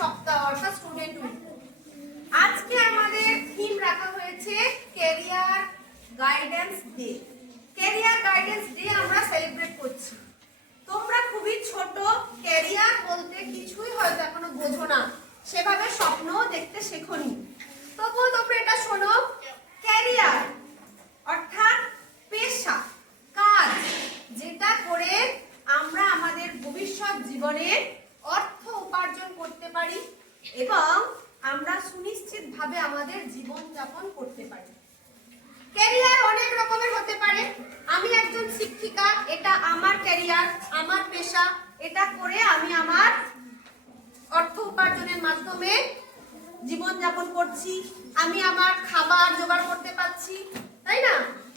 সপ্তাহ অর্থাৎ student week. আজকে আমাদের থিম রাখা হয়েছে career guidance day. Career guidance day আমরা সেলিব্রেট করছি। তোমরা খুবই ছোট, ক্যারিয়ার বলতে কিছুই হয়তো এখনো বোঝো না, সেভাবে স্বপ্নও দেখতে শেখোনি, তবুও তোমরা এটা শোনো, ক্যারিয়ার অর্থাৎ পেশা, কাজ, যেটা করে আমরা আমাদের ভবিষ্যৎ জীবনে অর্থ উপার্জন করতে পারি এবং আমরা সুনিশ্চিতভাবে আমাদের জীবন যাপন করতে পারি। ক্যারিয়ার অনেক রকমের হতে পারে। আমি একজন শিক্ষিকা, এটা আমার ক্যারিয়ার, আমার পেশা, এটা করে আমি আমার অর্থ উপার্জনের মাধ্যমে জীবন যাপন করছি, আমি আমার খাবার জোগাড় করতে পারছি, তাই না?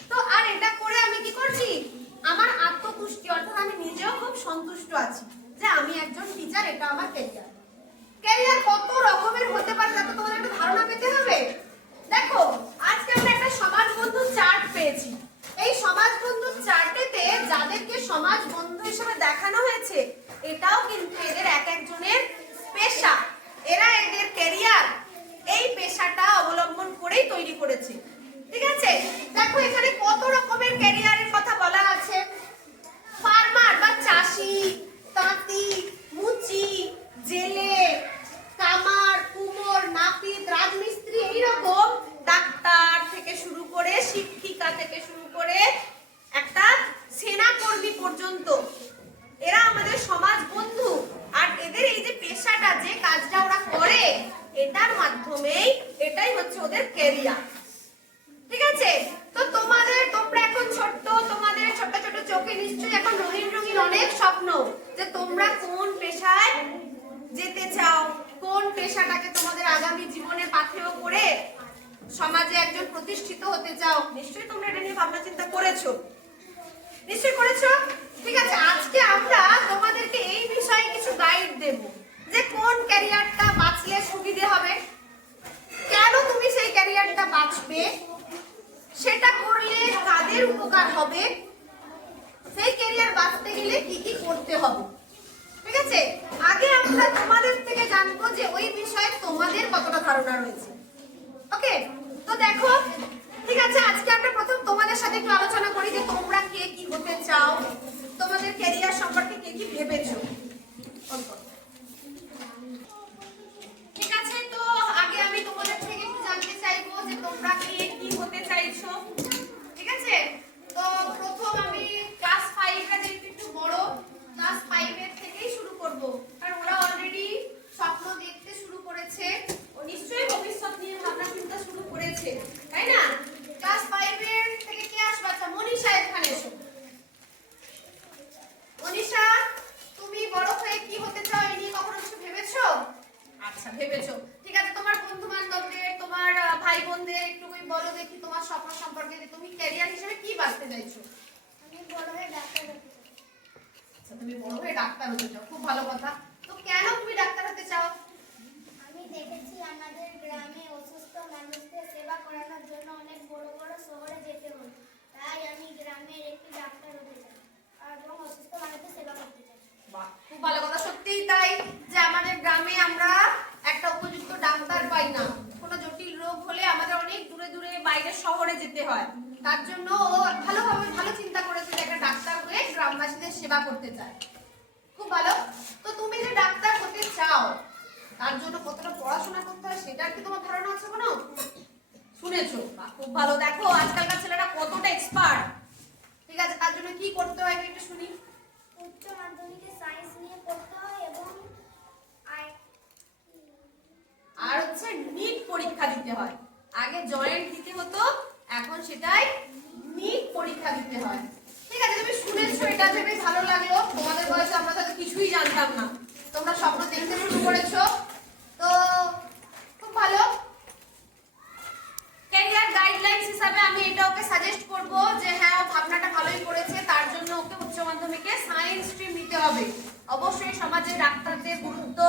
তো আর এটা করে আমি কি করছি, আমার আত্মতুষ্টি অর্থাৎ আমি নিজেও খুব সন্তুষ্ট আছি যে আমি একজন টিচার, এটা আমার ক্যারিয়ার। ক্যারিয়ার কত রকমের হতে পারে তা তো তোমাদের একটা ধারণা পেতে হবে। দেখো, আজকে আমরা একটা সমাজ বন্ধু চার্ট পেয়েছি। এই সমাজ বন্ধু চার্টেতে যাদেরকে সমাজ বন্ধু হিসেবে দেখানো হয়েছে, এটাও কিন্তু এদের এক একজনের পেশা, এরা এদের ক্যারিয়ার এই পেশাটা অবলম্বন করেই তৈরি করেছে। ঠিক আছে, দেখো এখানে কত রকমের ক্যারিয়ারের কথা বলা আছে। ফার্মার বা চাষি, তাঁতি, মুচি, জেলে, কামার, কুমোর, নাপিত, রাজমিস্ত্রি, এইরকম ডাক্তার থেকে শুরু করে শিক্ষিকা থেকে শুরু করে একটা সেনাকর্মী পর্যন্ত এরা আমাদের সমাজ বন্ধু। আর এদের এই যে পেশাটা, যে কাজটা ওরা করে, এটার মাধ্যমেই এটাই হচ্ছে ওদের ক্যারিয়ার। ঠিক আছে, তো তোমরা এখন ছোট্ট, তোমাদের ছোট ছোট চোখে নিশ্চয়ই এখন রঙিন রঙিন অনেক স্বপ্ন যে তোমরা কোন পেশায় যেতে চাও, কোন পেশাটাকে তোমাদের আগামী জীবনে পাথেয় করে সমাজে একজন প্রতিষ্ঠিত হতে চাও। নিশ্চয়ই তোমরা এটা নিয়ে ভাবনা চিন্তা করেছো, নিশ্চয়ই করেছো। ঠিক আছে, আজকে আমরা তোমাদেরকে এই বিষয়ে কিছু গাইড দেব যে কোন ক্যারিয়ারটা বাছলে সুবিধে হবে, কেন তুমি সেই ক্যারিয়ারটা বাছবে, সেটা করলে কাদের উপকার হবে, সেই ক্যারিয়ার বাছতে গেলে কি কি করতে হবে। ঠিক আছে, আগে আমরা তোমাদের থেকে জানবো যে ওই বিষয়ে তোমাদের কতটা ধারণা রয়েছে। ওকে, তো দেখো, ঠিক আছে, আজকে আমরা প্রথম তোমাদের সাথে একটু আলোচনা করি যে তোমরা কে কি হতে চাও, তোমাদের ক্যারিয়ার সম্পর্কে কে কি ভেবেছো। ঠিক আছে, তো আগে আমি তোমাদের থেকে একটু জানতে চাইবো যে তোমরা কে কি হতে চাইছো। ঠিক আছে, তো প্রথম আমি ক্লাস 5 এর একটু বড়, ক্লাস 5 এর থেকেই শুরু করব, কারণ ওরা অলরেডি স্বপ্ন দেখতে শুরু করেছে, ও নিশ্চয়ই ভবিষ্যৎ নিয়ে ভাবনা চিন্তা শুরু করেছে, তাই না? ক্লাস 5 এর থেকে কে আসবে? আচ্ছা, মনীষা এখানে এসো। মনীষা, তুমি বড় হয়ে কি হতে চাও, এই নিয়ে কখনো কিছু ভেবেছো? আচ্ছা, ভেবেছো। ঠিক আছে, তোমার বন্ধু বান্ধবদের, তোমার ভাই বোনদের একটু বলো দেখি তোমার স্বপ্ন সম্পর্কে, যে তুমি ক্যারিয়ার হিসেবে কি বাছতে চাইছো। আমি বড় হয়ে ডাক্তার হতে চাই। আচ্ছা, তুমি বড় হয়ে ডাক্তার হতে চাও, খুব ভালো কথা। তো কেন তুমি ডাক্তার হতে চাও? আমি দেখেছি আমাদের গ্রামে অসুস্থ মানুষদের সেবা করানোর জন্য অনেক বড় বড় শহরে যেতে হয়, তাই আমি গ্রামের একটি ডাক্তার হতে চাই এবং অসুস্থ মানুষদের সেবা করতে চাই। বাহ, খুব ভালো কথা। সত্যিই তাই যে আমাদের গ্রামে আমরা একটা উপযুক্ত ডাক্তার পাই না, কোনো জটিল রোগ হলে আমাদের অনেক দূরে দূরে বাইরের শহরে যেতে হয়, তার জন্য ও ভালো চিন্তা করেছে যে একটা ডাক্তার হয়ে গ্রামবাসীদের সেবা করতে চায়। খুব ভালো। তো তুমি যে ডাক্তার হতে চাও, তার জন্য কতটা পড়াশোনা করতে হয় সেটার কি তোমার ধারণা আছে কোনো? শুনেছো? খুব ভালো। দেখো আজকালকার ছেলেরা কতটা এক্সপার্ট। ঠিক আছে, তার জন্য কি করতে হয় একটু শুনি। উচ্চ মাধ্যমিকে সায়েন্স নিয়ে পড়তে হয় এবং আর হচ্ছে নিট পরীক্ষা দিতে হয়। আগে জয়েন্ট দিতে হতো, এখন সেটাই নিট পরীক্ষা দিতে হয়। ঠিক আছে, তুমি শুনেছো, এটা ভেবে ভালো লাগলো। তোমাদের বয়সে আমরা তো কিছুই জানতাম না, তোমরা স্বপ্ন দেখতে শুরু করেছো, তো খুব ভালো। ক্যারিয়ার গাইডলাইন্স হিসাবে আমি এটা ওকে সাজেস্ট করব যে হ্যাঁ, ও ভাবনাটা ভালোই করেছে, তার জন্য ওকে উচ্চ মাধ্যমিকে সায়েন্স স্ট্রিম নিতে হবে। অবশ্যই সমাজে ডাক্তারদের গুরুত্ব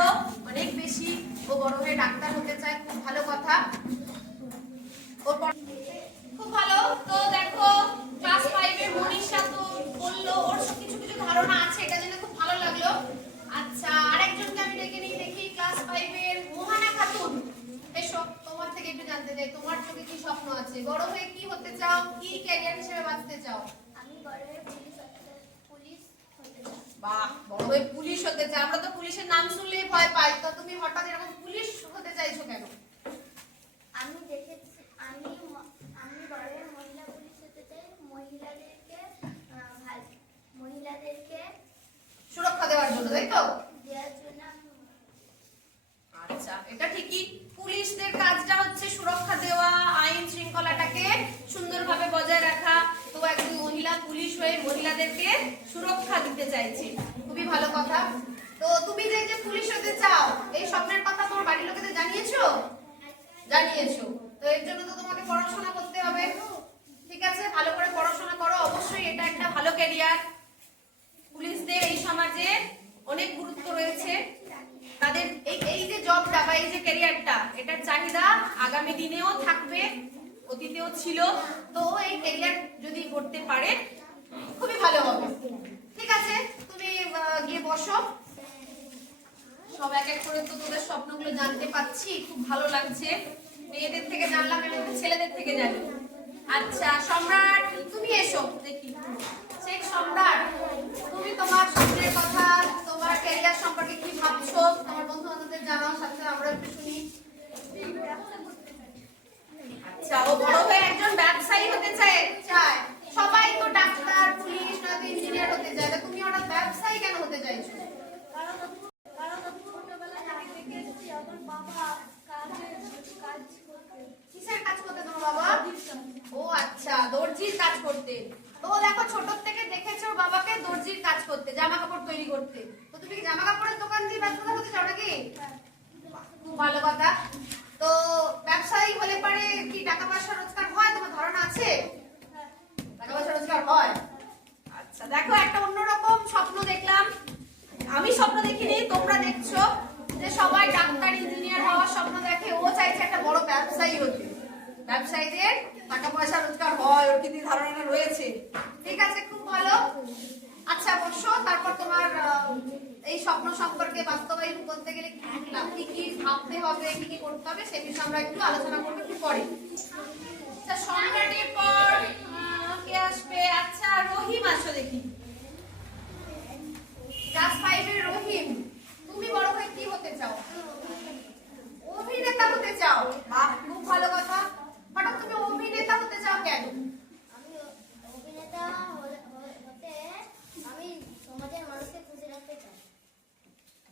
অনেক বেশি, ও বড় হয়ে ডাক্তার হতে চায়, খুব ভালো কথা। খুব ভালো। তো দেখো ক্লাস 5 এর মনীষা তো বললো ওর কিছু ধারণা আছে, এটা জেনে খুব ভালো লাগলো। আচ্ছা, আরেকজনকে আমি ডেকে নিয়ে দেখি ক্লাস 5 এর বাঁচতে চাও? আমি বড় হয়ে পুলিশ হতে চাই। বাহ, বড় হয়ে পুলিশ হতে চাও। আমরা তো পুলিশের নাম শুনলেই ভয় পাই, তো তুমি হঠাৎ এরকম পুলিশ হতে চাইছো কেন? আমি দেখেছি আমি বড় হয়ে মহিলা পুলিশ হতে চাই। মহিলাদেরকে সুরক্ষা দেওয়ার জন্য, তাই তো? দেওয়ার জন্য আচ্ছা, এটা ঠিকই। পুলিশদের কাজটা হচ্ছে সুরক্ষা দেওয়া, আইন শৃঙ্খলাটাকে সুন্দরভাবে বজায় রাখা। তো একজন মহিলা পুলিশ হয়ে মহিলাদেরকে সুরক্ষা দিতে চাইছে, খুবই ভালো কথা। তো তুমি যে যে পুলিশ হতে চাও, এই স্বপ্নের কথা তোমার বাড়ির লোকেদের জানিয়েছো? জানিয়েছো। তো এর জন্য তো তোমাকে পড়াশোনা করতে হবে। ঠিক আছে, ভালো করে পড়াশোনা করো। অবশ্যই এটা একটা ভালো ক্যারিয়ার। পুলিশদের এই সমাজে অনেক গুরুত্ব রয়েছে। তাদের এই যে জবটা বা এই যে ক্যারিয়ারটা, এটার চাহিদা আগামী দিনেও থাকবে, অতীতেও ছিল। তো এই ক্যারিয়ার যদি করতে পারে খুবই ভালো হবে। ঠিক আছে, তুমি গিয়ে বসো। সব এক এক করে তো তোদের স্বপ্নগুলো জানতে পাচ্ছি, খুব ভালো লাগছে। মেয়েদের থেকে জানলাম, এমনি ছেলেদের থেকে জানি। আচ্ছা সম্রাট, তুমি এসো দেখি। শেখ সম্রাট, তুমি তোমার স্বপ্নের কথা, তোমার ক্যারিয়ার সম্পর্কে কি ভাবছো, তোমার বন্ধু বান্ধবদের জানাও, সাথে সাথে আমরা একটু শুনি। আচ্ছা, ও বড় হয়ে একজন ব্যবসায়ী হতে চায়। সবাই তো ডাক্তার, পুলিশ, নয়তো ইঞ্জিনিয়ার হতে চায়, তা তুমি হঠাৎ ব্যবসায়ী কেন হতে চাইছো? কিসের কাজ করতে তোমার বাবা? ও আচ্ছা, দর্জির কাজ করতে। তো দেখো, ছোট থেকে দেখেছো বাবাকে দর্জির কাজ করতে, জামা কাপড় তৈরি করতে। তো তুমি কি জামা কাপড়ের দোকান দিয়ে ব্যবসা হতে চাও নাকি? খুব ভালো কথা। তো ব্যবসায়ী হলে পারে কি টাকা পয়সা রোজগার হয়, তোমার ধারণা আছে? টাকা পয়সা রোজগার হয়। আচ্ছা দেখো, একটা অন্যরকম স্বপ্ন দেখলাম। আমি স্বপ্ন দেখিনি, তোমরা দেখছো যে সবাই ডাক্তার, ইঞ্জিনিয়ার হওয়ার স্বপ্ন দেখে। ও চাইছে একটা বড় ব্যবসায়ী হতে। ব্যবসায়ীদের টাকা পয়সা রোজগার হয়, ওর কিন্তু ধারণাটা রয়েছে। ঠিক আছে, খুব ভালো। আচ্ছা বসো, তারপর তোমার এই স্বপ্ন সম্পর্কে বাস্তবায়ন করতে গেলে কি কি ভাবতে হবে, কি কি করতে হবে, সেই বিষয়ে আমরা একটু আলোচনা করবো একটু পরে। আচ্ছা সম্রাটের পর কে আসবে? আচ্ছা রহিম, আসো দেখি। ক্লাস 5 এর রহিম, তুমি বড় হয়ে কি হতে চাও? অভিনেতা হতে চাও। বাহ, খুব ভালো কথা। হঠাৎ তুমি অভিনেতা হতে চাও কেন? আমি অভিনেতা হতে আমি সমাজের মানুষকে খুশি রাখতে চাই।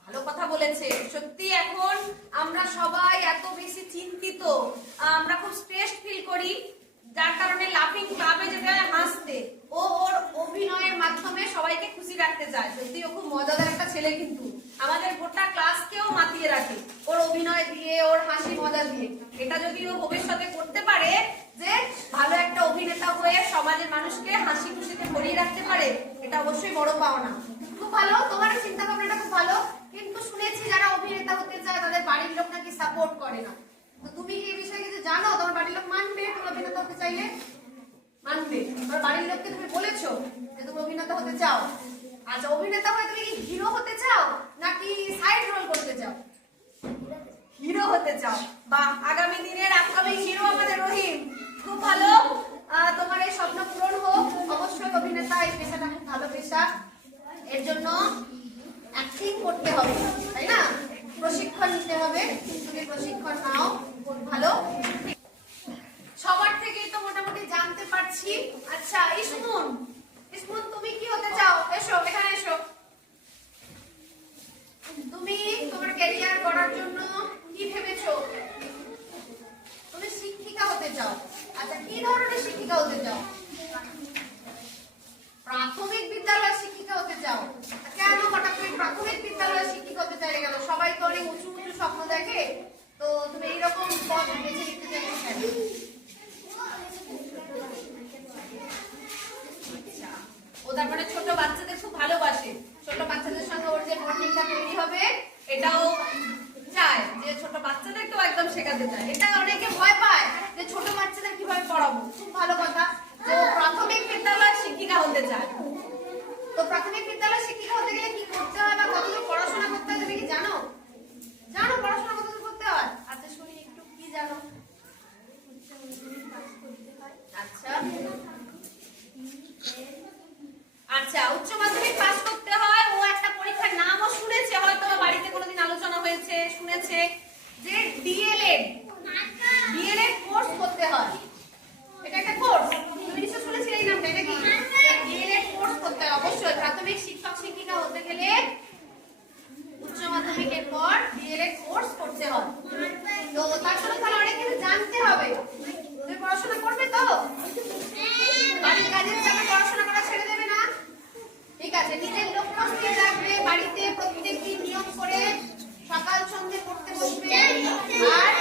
ভালো কথা বলেছে। সত্যি এখন আমরা সবাই এত বেশি চিন্তিত, আমরা খুব স্ট্রেস ফিল করি, যার কারণে লাফিং ক্লাবে যেতে হাসতে। ওর অভিনয়ের মাধ্যমে সবাইকে খুশি রাখতে চায়। সত্যি ও খুব মজাদার একটা ছেলে, কিন্তু আমাদের গোটা ক্লাসকেও মাতিয়ে রাখে ওর অভিনয় দিয়ে, ওর হাসি মজা দিয়ে। এটা যদি ও ভবিষ্যতে করতে পারে, যে ভালো একটা অভিনেতা হয়ে সমাজের মানুষকে হাসি খুশিতে ভরিয়ে রাখতে পারে, এটা অবশ্যই বড় পাওনা। খুব ভালো, তোমার চিন্তা ভাবনাটা খুব ভালো। কিন্তু শুনেছি যারা অভিনেতা হতে চায় তাদের বাড়ির লোক নাকি সাপোর্ট করে না। তো তুমি কি এই বিষয়ে কিছু জানো? তোমার বাড়ির লোক মানবে তুমি অভিনেতা হতে চাইলে? মানবে? তোমার বাড়ির লোককে তুমি বলেছো যে তুমি অভিনেতা হতে চাও? আচ্ছা, অভিনেতা হয়ে তুমি কি হিরো হতে চাও নাকি সাইড রোল করতে চাও? হিরো হতে চাও। বা আগামী দিনের আপকামিং হিরো আমাদের রহিম। খুব ভালো, তোমার এই স্বপ্ন পূরণ হোক। অবশ্যই অভিনেতা এই পেশাটা খুব ভালো পেশা, এর জন্য অ্যাক্টিং করতে হবে, তাই না? প্রশিক্ষণ নিতে হবে, তুমি প্রশিক্ষণ নাও, খুব ভালো। সবার থেকেই তো মোটামুটি জানতে পারছি। আচ্ছা ইসমুন, ইসমুন তুমি কি হতে চাও? এসো, এখানে এসো। তুমি তোমার ক্যারিয়ার গড়ার জন্য কি ভেবেছো? তুমি শিক্ষিকা হতে চাও। আচ্ছা, কি ধরনের শিক্ষিকা হতে চাও? প্রাথমিক বিদ্যালয়ের শিক্ষিকা হতে চাও। কেন হঠাৎ তুমি প্রাথমিক বিদ্যালয়ের শিক্ষিকা হতে চাইলে কেন? সবাই তো অনেক উঁচু উঁচু স্বপ্ন দেখে, তো তুমি এইরকম পথ বেছে নিতে চাইছো কেন? ও তার মানে ছোট বাচ্চাদের খুব ভালোবাসে, ছোট বাচ্চাদের সঙ্গে ওর যে বন্ডিংটা তৈরি হবে এটাও চায়, যে ছোট বাচ্চাদেরকেও একদম শেখাতে চায়। এটা অনেকে ভয় পায় যে ছোট বাচ্চাদের কিভাবে পড়াবো। খুব ভালো কথা, তো প্রাথমিক বিদ্যালয়ের শিক্ষিকা হতে চায়। তো প্রাথমিক বিদ্যালয়ের শিক্ষিকা হতে গেলে কি করতে হয় বা কতদূর পড়াশোনা করতে হয় তুমি কি জানো? জানো পড়াশোনা কতদূর করতে হয়? আচ্ছা শুনি একটু, কি জানো? আচ্ছা আচ্ছা, উচ্চ মাধ্যমিক পাস করতে হয়। ও একটা পরীক্ষার নামও শুনেছে, হয়তো বাড়িতে কোনোদিন আলোচনা হয়েছে, শুনেছে যে ডিএলএড কোর্স করতে হয়। এটা একটা কোর্স, তুমি নিশ্চয়ই শুনেছিলে এই নামটা, এটা কি? ডিএলএড কোর্স করতে হয় অবশ্যই। প্রাথমিক শিক্ষক শিক্ষিকা হতে গেলে উচ্চ মাধ্যমিকের পর ডিএলএড কোর্স করতে হয়। তো তার জন্য তাহলে অনেক কিছু জানতে হবে। তুমি পড়াশোনা করবে তো? বাড়ির কাজের চাপে পড়াশোনা করা ছেড়ে দেবে না? ঠিক আছে, নিজের লক্ষ্য স্থির রাখবে, বাড়িতে প্রত্যেকদিন নিয়ম করে সকাল সন্ধ্যে পড়তে বসবে, আর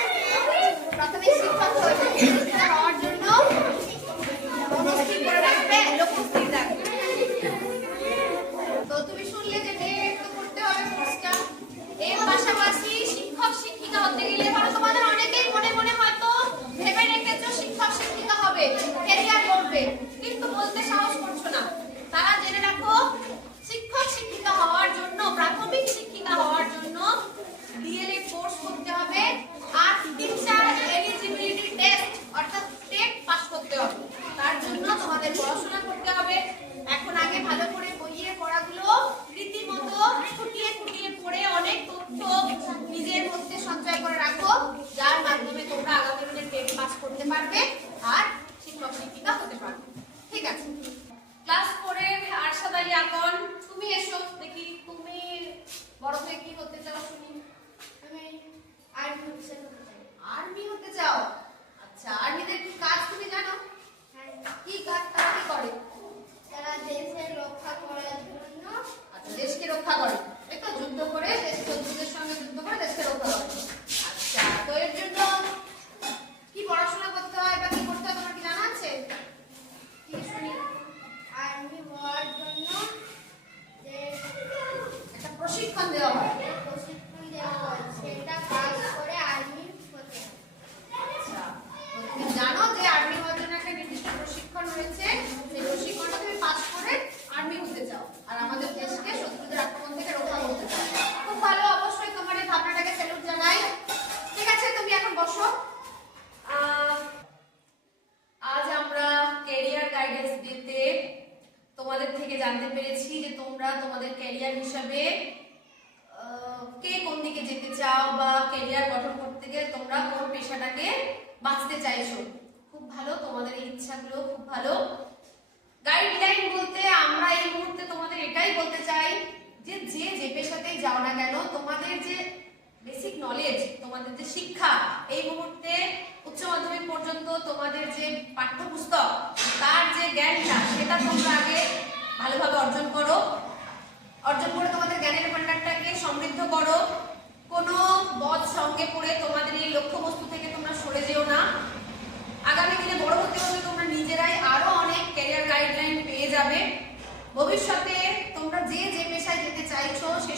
প্রাথমিক শিক্ষক হওয়ার জন্য মনস্থির করে রাখবে, লক্ষ্য স্থির রাখবে। তো তুমি শুনলে যে ডিএলএড তো করতে হবে কোর্সটা। এর পাশাপাশি শিক্ষক শিক্ষিকা হতে গেলে ধরো তোমাদের অনেকেই মনে মনে হয়তো ভেবে রেখেছো শিক্ষক শিক্ষিকা হবে, ক্যারিয়ার করবে, কিন্তু বলতে সাহস করছো না। তারা জেনে রাখো, শিক্ষক শিক্ষিকা হওয়ার জন্য, প্রাথমিক শিক্ষিকা হওয়ার জন্য ডিএলএড কোর্স করতে হবে, আর টিচার এলিজিবিলিটি টেস্ট অর্থাৎ টেট পাস করতে হবে। তার জন্য তোমাদের পড়াশোনা করতে হবে। এখন আগে ভালো করে বইয়ের পড়াগুলো রীতিমতো খুঁটিয়ে খুঁটিয়ে পড়ে অনেক তথ্য নিজের মধ্যে সঞ্চয় করে রাখো, যার মাধ্যমে তোমরা আগামী দিনে টেট পাস করতে পারবে আর শিক্ষক শিক্ষিকা হতে পারবে। ঠিক আছে, ক্লাস 4 এর আরশাদ আলী আকন, তুমি এসো দেখি, তুমি বড় হয়ে কি হতে চাও শুনি। আমি আর্মি অফিসার হতে চাই। আর্মি হতে চাও? আচ্ছা, আর্মিদের কি কাজ তুমি জানো? কি কাজ তারা কি করে? তারা দেশের রক্ষা করার জন্য, আচ্ছা, দেশকে রক্ষা করে, এই তো যুদ্ধ করে, দেশ শত্রুদের সঙ্গে যুদ্ধ করে দেশকে রক্ষা করে। আচ্ছা, তো এর জন্য কি পড়াশোনা করতে হয় বা কি করতে হয় তোমার কি জানা আছে? কি শুনি, আর্মি হওয়ার জন্য যে একটা প্রশিক্ষণ দেওয়া হয়। প্রশিক্ষণ দেওয়া হয়, সেটা পাস করে আর্মি হতে হয়। আচ্ছা, তো তুমি জানো যে আর্মি হওয়ার জন্য একটা নির্দিষ্ট প্রশিক্ষণ রয়েছে, সেই প্রশিক্ষণটা তুমি পাস করে আর্মি হতে চাও আর আমাদের দেশকে শত্রুদের আক্রমণ থেকে রক্ষা করতে চাও। খুব ভালো, অবশ্যই তোমার এই ভাবনাটাকে স্যালুট জানাই। ঠিক আছে, তুমি এখন বসো। আজ আমরা ক্যারিয়ার গাইডেন্স দিতে তোমাদের থেকে জানতে পেরেছি যে তোমরা তোমাদের ক্যারিয়ার হিসাবে কে কোন দিকে যেতে চাও বা ক্যারিয়ার গঠন করতে গেলে তোমরা কোন পেশাটাকে বাঁচতে চাইছো। খুব ভালো, তোমাদের এই ইচ্ছাগুলো খুব ভালো। গাইডলাইন বলতে আমরা এই মুহূর্তে তোমাদের এটাই বলতে চাই যে যে পেশাতেই যাও না কেন, তোমাদের যে বেসিক নলেজ, তোমাদের যে শিক্ষা, এই মুহূর্তে উচ্চ মাধ্যমিক পর্যন্ত তোমাদের যে পাঠ্যপুস্তক, তার যে জ্ঞানটা, সেটা তোমরা আগে ভালোভাবে অর্জন করো। অর্জন করে তোমাদের জ্ঞানের ভান্ডারটাকে সমৃদ্ধ করো। কোনো বদ সঙ্গে পড়ে তোমাদের এই লক্ষ্যবস্তু থেকে তোমরা সরে যেও না। আগামী দিনে বড় হতে হতে তোমরা নিজেরাই আরো অনেক ক্যারিয়ার গাইডলাইন পেয়ে যাবে। ভবিষ্যতে তোমরা যে পেশায় যেতে চাইছো সে